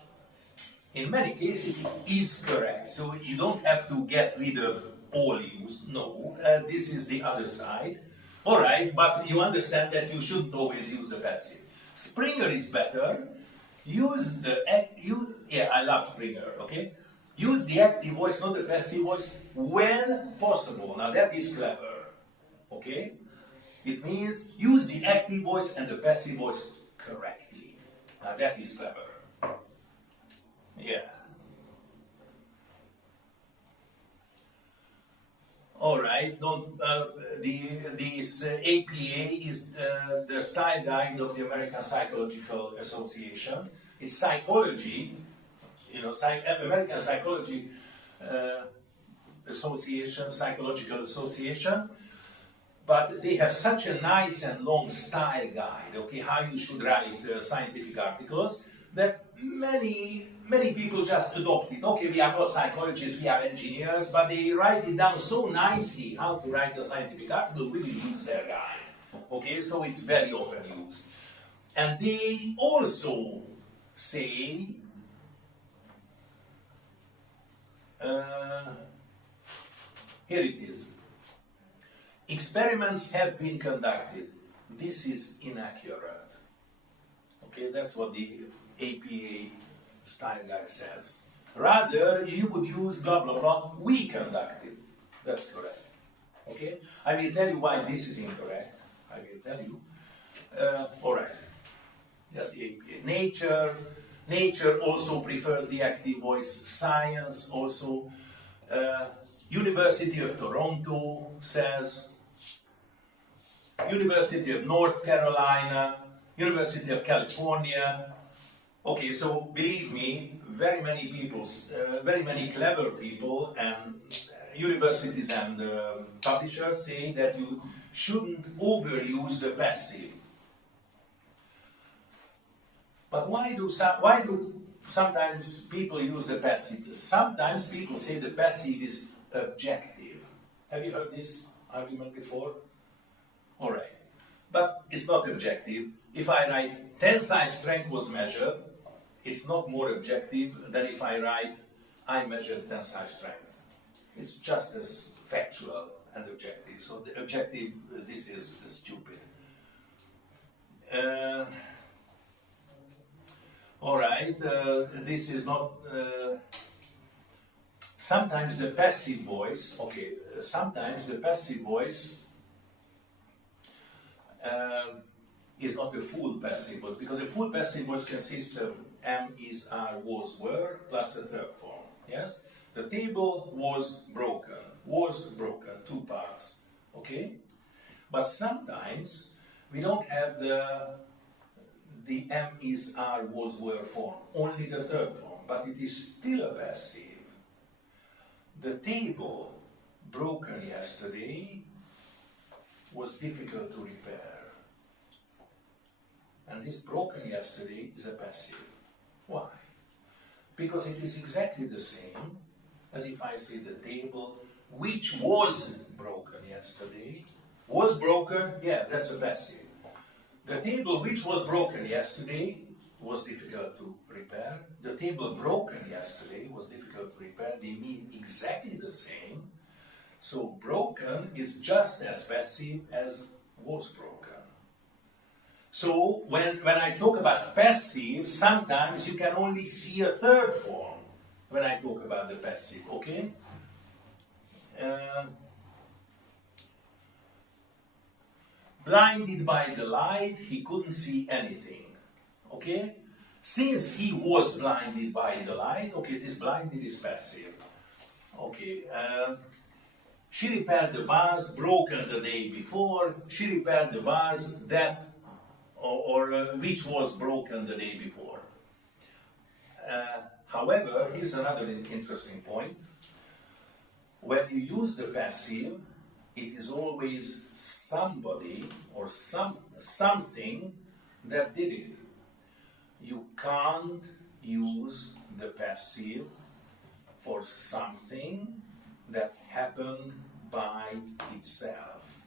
In many cases, it is correct. So you don't have to get rid of all use. No, this is the other side. All right, but you understand that you shouldn't always use the passive. Springer is better. Use the yeah, I love Springer. Okay, use the active voice, not the passive voice, when possible. Now that is clever. Okay, it means use the active voice and the passive voice correctly. Now that is clever. Yeah. All right. Don't this APA is the style guide of the American Psychological Association. It's psychology, you know, American Psychology Association, Psychological Association. But they have such a nice and long style guide, okay, how you should write scientific articles, that many people just adopt it. Okay, we are not psychologists, we are engineers, but they write it down so nicely how to write a scientific article, we will use their guide. Okay, so it's very often used. And they also say, here it is. Experiments have been conducted. This is inaccurate. Okay, that's what the APA style guide says. Rather, you would use blah blah blah. We conducted. That's correct. Okay, I will tell you why this is incorrect. I will tell you. All right. That's the APA. Nature also prefers the active voice. Science also. University of Toronto says. University of North Carolina, University of California. Okay, so believe me, very many people, very many clever people and universities and publishers say that you shouldn't overuse the passive. But why do sometimes people use the passive? Sometimes people say the passive is objective. Have you heard this argument before? All right, but it's not objective. If I write tensile strength was measured, it's not more objective than if I write I measured tensile strength. It's just as factual and objective. So the objective, this is stupid. All right, this is not. Sometimes the passive voice. Okay, sometimes the passive voice. Is not a full passive voice, because a full passive voice consists of am, is, are, was, were, plus a third form. Yes? The table was broken, two parts. Okay? But sometimes we don't have the am, is, are, was, were form, only the third form, but it is still a passive. The table broken yesterday was difficult to repair. And this broken yesterday is a passive. Why? Because it is exactly the same as if I say the table which was broken yesterday. Was broken? Yeah, that's a passive. The table which was broken yesterday was difficult to repair. The table broken yesterday was difficult to repair. They mean exactly the same. So broken is just as passive as was broken. So when I talk about passive, sometimes you can only see a third form when I talk about the passive, okay? Blinded by the light, he couldn't see anything, okay? Since he was blinded by the light, okay, this blinded is passive. Okay, she repaired the vase broken the day before. She repaired the vase that, which was broken the day before. However, here's another interesting point. When you use the passive, it is always somebody or something that did it. You can't use the passive for something that happened by itself.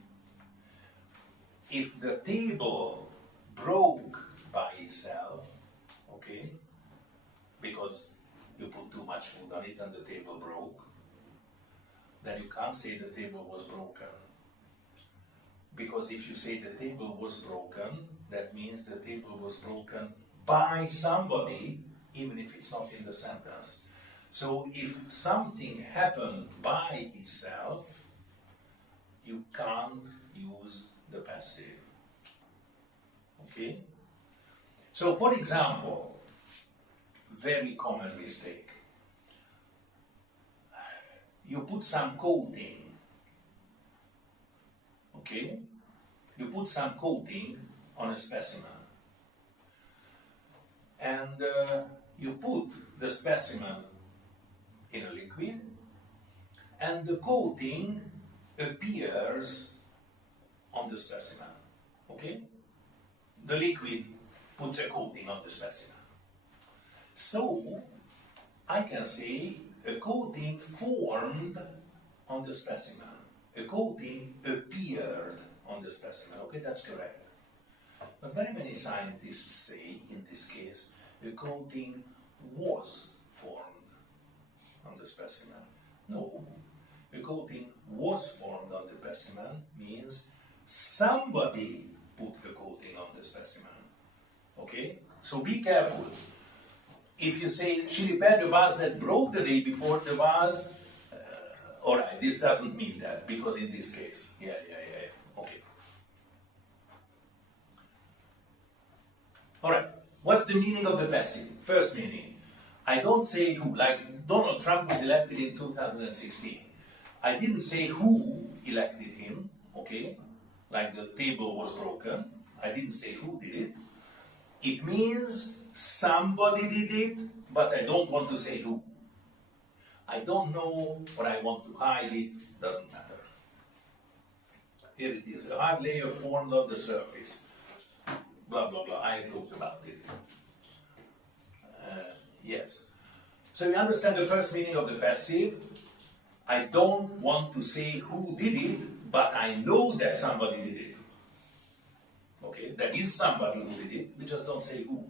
If the table broke by itself, okay, because you put too much food on it and the table broke, then you can't say the table was broken. Because if you say the table was broken, that means the table was broken by somebody, even if it's not in the sentence. So if something happened by itself, you can't use the passive. Okay? So for example, very common mistake. You put some coating. Okay? You put some coating on a specimen. And you put the specimen in a liquid, and the coating appears on the specimen. Okay? The liquid puts a coating on the specimen. So, I can say a coating formed on the specimen. A coating appeared on the specimen. Okay, that's correct. But very many scientists say, in this case, a coating was formed on the specimen. No, a coating was formed on the specimen means somebody put a coating on the specimen. Okay? So be careful. If you say, she repaired the vase that broke the day before, the vase, alright, this doesn't mean that, because in this case, yeah, okay. Alright, what's the meaning of the passive? First meaning, I don't say who, like Donald Trump was elected in 2016. I didn't say who elected him, okay, like the table was broken. I didn't say who did it. It means somebody did it, but I don't want to say who. I don't know, or I want to hide it, doesn't matter. Here it is, a hard layer formed on the surface. Blah, blah, blah, I talked about it. Yes. So you understand the first meaning of the passive. I don't want to say who did it, but I know that somebody did it. Okay, there is somebody who did it, we just don't say who.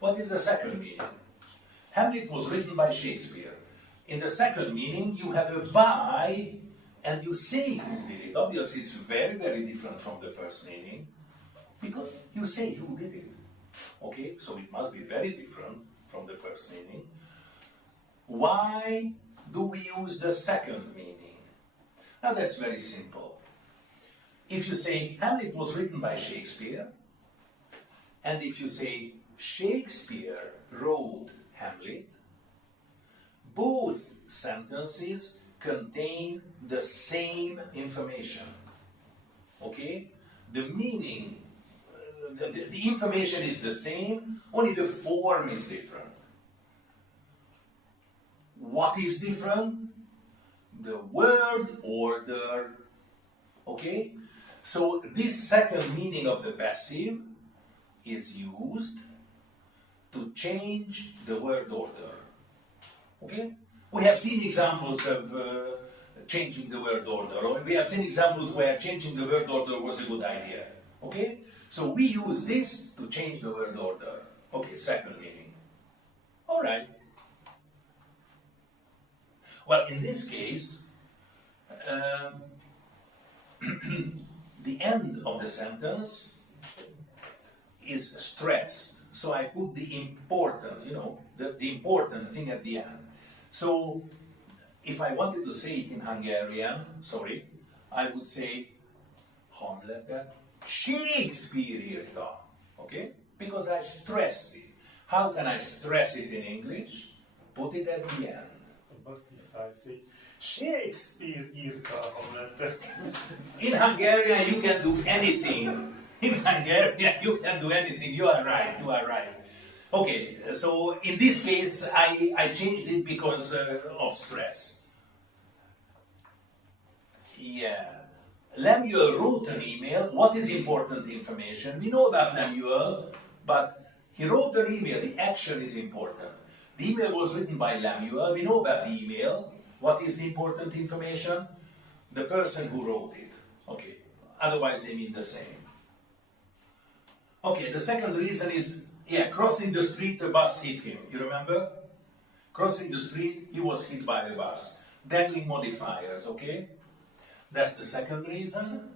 What is the second meaning? Hamlet was written by Shakespeare. In the second meaning, you have a by, and you say who did it. Obviously, it's very, very different from the first meaning, because you say who did it. Okay, so it must be very different from the first meaning. Why do we use the second meaning? Now that's very simple. If you say Hamlet was written by Shakespeare, and if you say Shakespeare wrote Hamlet, both sentences contain the same information. Okay? The meaning, the information is the same, only the form is different. What is different? The word order. Okay? So this second meaning of the passive is used to change the word order. Okay? We have seen examples of changing the word order, or we have seen examples where changing the word order was a good idea. Okay? So we use this to change the word order. Okay, second meaning. Alright. Well, in this case, the end of the sentence is stressed. So I put the important, the important thing at the end. So if I wanted to say it in Hungarian, I would say Hamletet Shakespeare írta. Okay? Because I stressed it. How can I stress it in English? Put it at the end. But if I say Shakespeare írta Hamletet. In Hungarian you can do anything. In Hungarian you can do anything. You are right. Okay, so in this case I changed it because of stress. Yeah. Lemuel wrote an email. What is important information? We know about Lemuel, but he wrote an email. The action is important. The email was written by Lemuel. We know about the email. What is the important information? The person who wrote it. Okay. Otherwise they mean the same. Okay, the second reason is, crossing the street, a bus hit him. You remember? Crossing the street, he was hit by a bus. Dangling modifiers, okay? That's the second reason.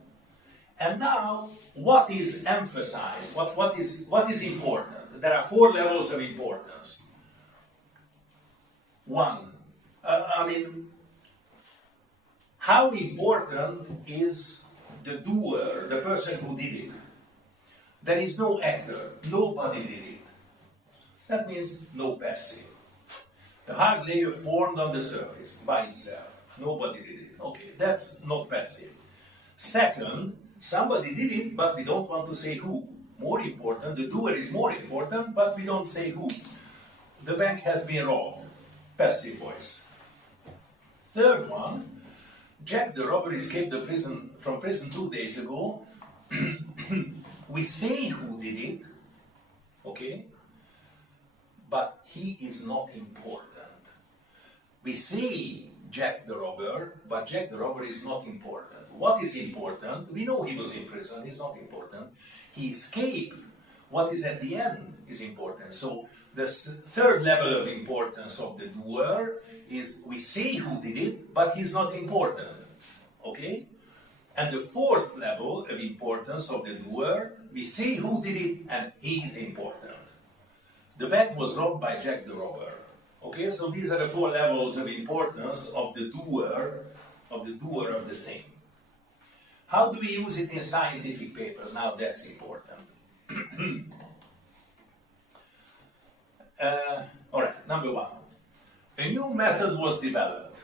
And now, what is emphasized? What is important? There are 4 levels of importance. 1, how important is the doer, the person who did it? There is no actor, nobody did it. That means no passive. The hard layer formed on the surface by itself. Nobody did it. Okay, that's not passive. Second, somebody did it, but we don't want to say who. More important, the doer is more important, but we don't say who. The bank has been robbed. Passive voice. Third one, Jack the robber escaped from prison 2 days ago. We say who did it, okay? But he is not important. We say Jack the robber, but Jack the robber is not important. What is important? We know he was in prison, he's not important. He escaped. What is at the end is important. So the third level of importance of the doer is we say who did it, but he's not important. Okay? And the fourth level of importance of the doer, we say who did it and he is important. The bank was robbed by Jack the robber. Okay, so these are the 4 levels of importance of the doer of the thing. How do we use it in scientific papers? Now that's important. Alright, number 1. A new method was developed.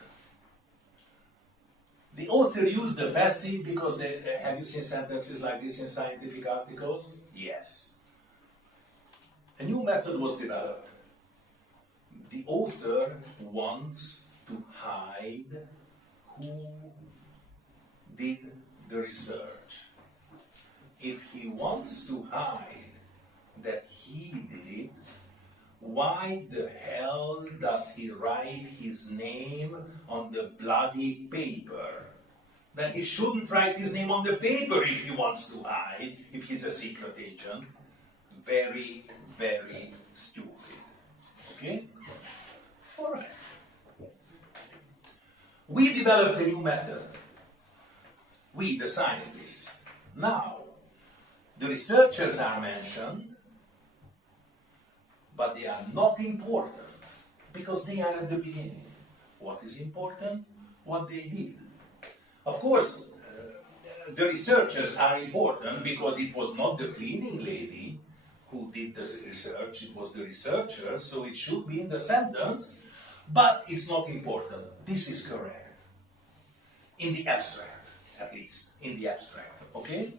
The author used the passive because have you seen sentences like this in scientific articles? Yes. A new method was developed. The author wants to hide who did the research. If he wants to hide that he did it, why the hell does he write his name on the bloody paper? Then he shouldn't write his name on the paper if he wants to hide, if he's a secret agent. Very, very stupid. Okay? All right. We developed a new method. We, the scientists. Now, the researchers are mentioned, but they are not important because they are at the beginning. What is important? What they did. Of course, the researchers are important because it was not the cleaning lady who did the research, it was the researcher, so it should be in the sentence, but it's not important. This is correct. In the abstract, at least. In the abstract, okay?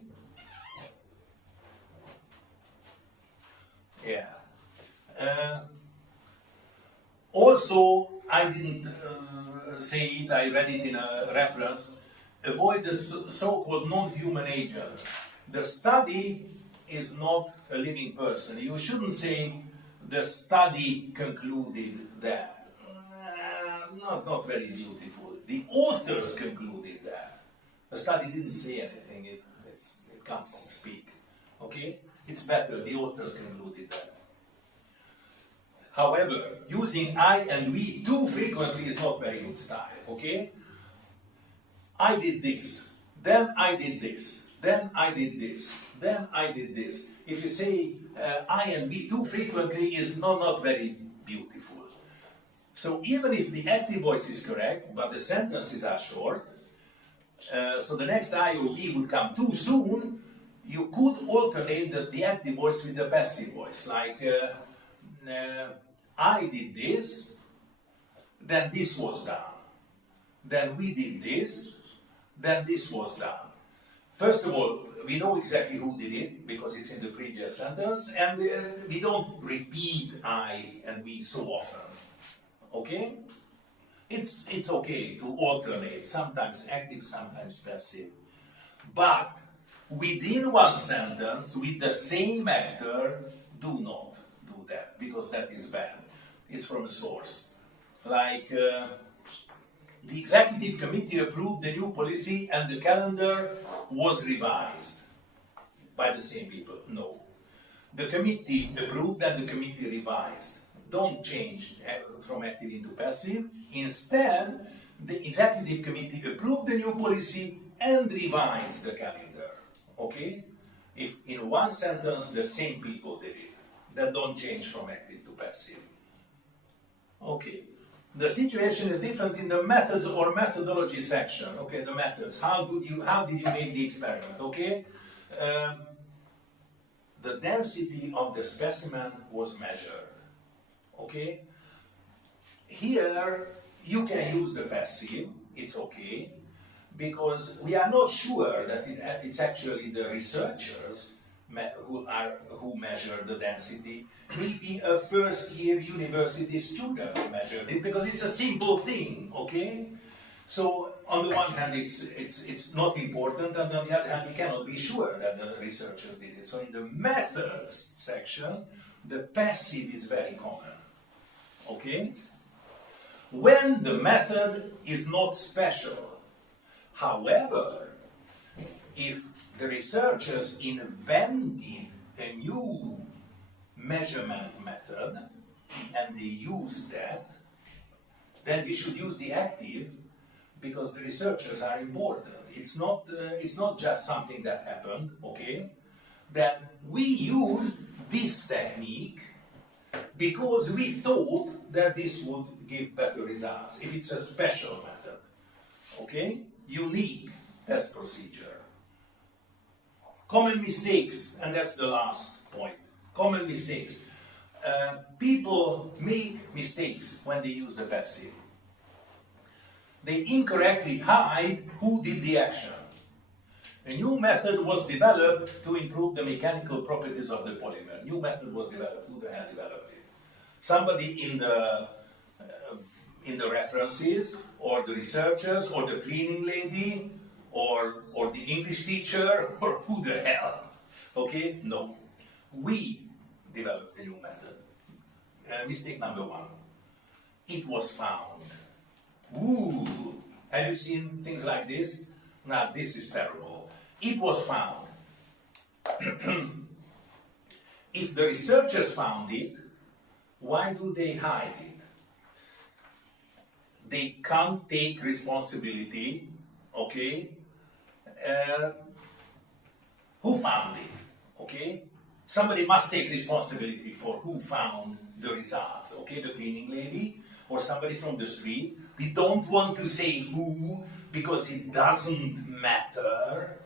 Yeah. Also, I didn't say it, I read it in a reference. Avoid the so-called non-human agent. The study is not a living person. You shouldn't say the study concluded that. Not very beautiful. The authors concluded that. The study didn't say anything. It can't speak. Okay? It's better. The authors concluded that. However, using I and we too frequently is not very good style. Okay? I did this, then I did this, then I did this, then I did this. If you say I and we too frequently is not very beautiful. So even if the active voice is correct, but the sentences are short, so the next I or we would come too soon, you could alternate the active voice with the passive voice. Like, I did this, then this was done. Then we did this, then this was done. First of all, we know exactly who did it because it's in the previous sentence, and we don't repeat I and we so often. Okay? It's okay to alternate, sometimes active, sometimes passive. But within one sentence, with the same actor, do not do that, because that is bad. It's from a source. Like, the executive committee approved the new policy and the calendar was revised by the same people. No. The committee approved and the committee revised. don't change from active into passive. Instead, the executive committee approved the new policy and revised the calendar. Okay? If in one sentence the same people did it, that don't change from active to passive. Okay. The situation is different in the methods or methodology section. Okay, the methods. How did you make the experiment? Okay. The density of the specimen was measured. Okay. Here you can use the passive. It's okay, because we are not sure that it's actually the researchers who measure the density. Maybe a first-year university student measured it, because it's a simple thing, okay? So on the one hand, it's not important, and on the other hand, we cannot be sure that the researchers did it. So in the methods section, the passive is very common, okay? When the method is not special. However, if the researchers invented a new measurement method and they used that, then we should use the active, because the researchers are important. It's not just something that happened, okay? That we used this technique because we thought that this would give better results. If it's a special method, okay? Unique test procedure. Common mistakes, and that's the last point. Common mistakes. People make mistakes when they use the passive. They incorrectly hide who did the action. A new method was developed to improve the mechanical properties of the polymer. New method was developed. Who the hell developed it? Somebody in the references, or the researchers, or the cleaning lady, or the English teacher, or who the hell? Okay? No. We developed a new method. Mistake number one. It was found. Ooh! Have you seen things like this? Now, this is terrible. It was found. If the researchers found it, why do they hide it? They can't take responsibility, okay? Who found it, okay? Somebody must take responsibility for who found the results, okay? The cleaning lady, or somebody from the street. We don't want to say who, because it doesn't matter.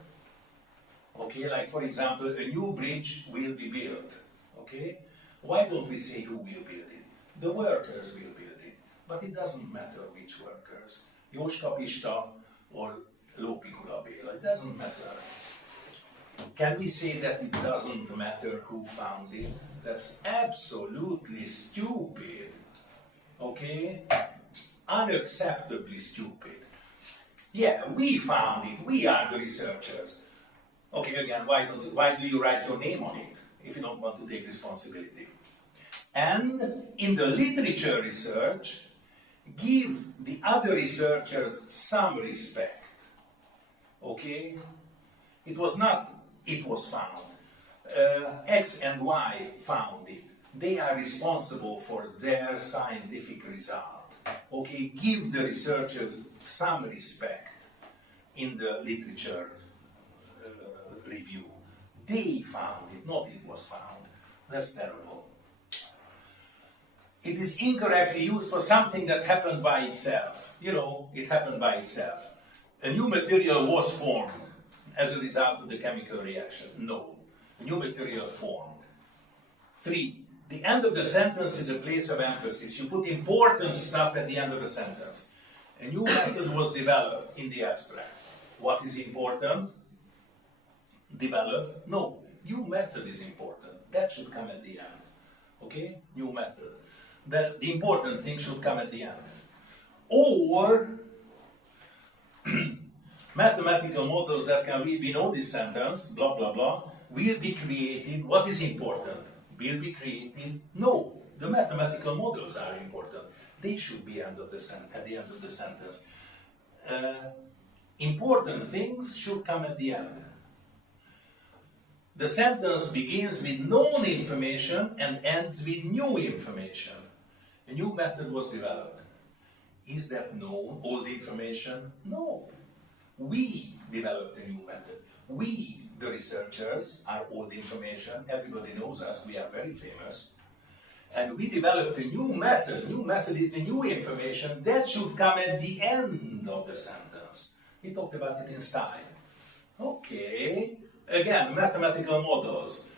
Okay, like for example, a new bridge will be built, okay? Why don't we say who will build it? The workers will build it, but it doesn't matter which workers. Jóska Pista or Lópikula Béla, it doesn't matter. Can we say that it doesn't matter who found it? That's absolutely stupid, okay? Unacceptably stupid. Yeah, we found it, we are the researchers. Okay, again, why do you write your name on it if you don't want to take responsibility? And in the literature research, give the other researchers some respect. Okay? It was not, it was found. X and Y found it. They are responsible for their scientific result. Okay? Give the researchers some respect in the literature review. They found it, not it was found. That's terrible. It is incorrectly used for something that happened by itself. You know, it happened by itself. A new material was formed as a result of the chemical reaction. No. A new material formed. 3. The end of the sentence is a place of emphasis. You put important stuff at the end of the sentence. A new method was developed in the abstract. What is important? Developed? No. New method is important. That should come at the end. Okay? New method. The important thing should come at the end. Or mathematical models that can we know this sentence, blah, blah, blah, will be created. What is important? Will be created? No. The mathematical models are important. They should be at the end of the sentence. Important things should come at the end. The sentence begins with known information and ends with new information. A new method was developed. Is that known, all the information? No. We developed a new method. We, the researchers, are all the information. Everybody knows us. We are very famous. And we developed a new method. New method is the new information that should come at the end of the sentence. We talked about it in style. Okay. Again, mathematical models.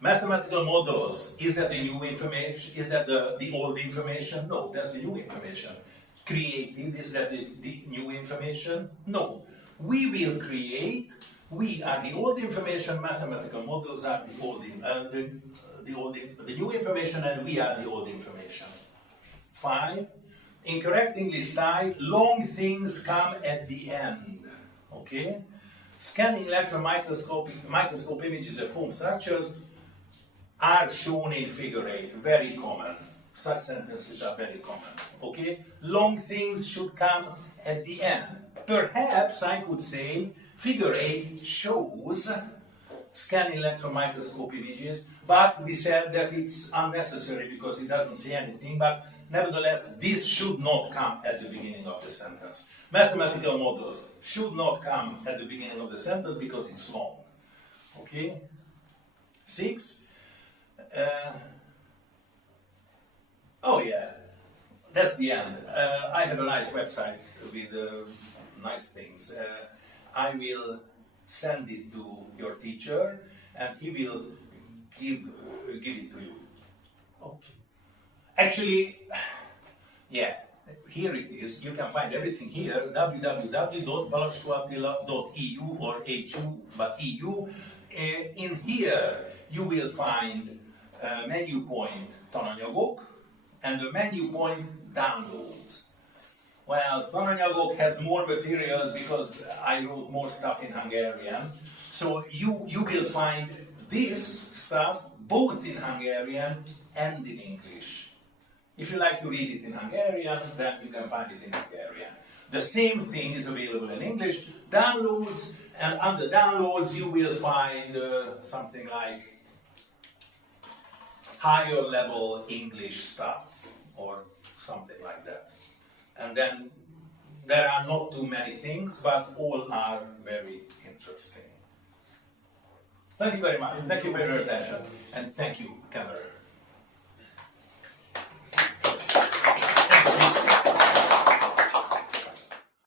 Mathematical models, is that the new information? Is that the old information? No, that's the new information. Creative, is that the new information? No. We will create, we are the old information, mathematical models are the old, the new information, and we are the old information. 5. In correct English style, long things come at the end. Okay? Scanning electron microscope images of foam structures are shown in figure 8, very common. Such sentences are very common, okay? Long things should come at the end. Perhaps I could say figure 8 shows scanning electron microscope images, but we said that it's unnecessary because it doesn't say anything, but nevertheless, this should not come at the beginning of the sentence. Mathematical models should not come at the beginning of the sentence because it's long, okay? 6. Oh yeah, that's the end. I have a nice website with nice things. I will send it to your teacher and he will give it to you. Okay. Actually, yeah, here it is. You can find everything here, www.balazskuattila.eu or HU, but EU. In here, you will find menu point tananyagok and the menu point downloads. Well, tananyagok has more materials because I wrote more stuff in Hungarian. So you will find this stuff both in Hungarian and in English. If you like to read it in Hungarian, then you can find it in Hungarian. The same thing is available in English. Downloads, and under downloads you will find something like higher level English stuff or something like that. And then there are not too many things, but all are very interesting. Thank you very much. Thank you for your attention. And thank you, camera.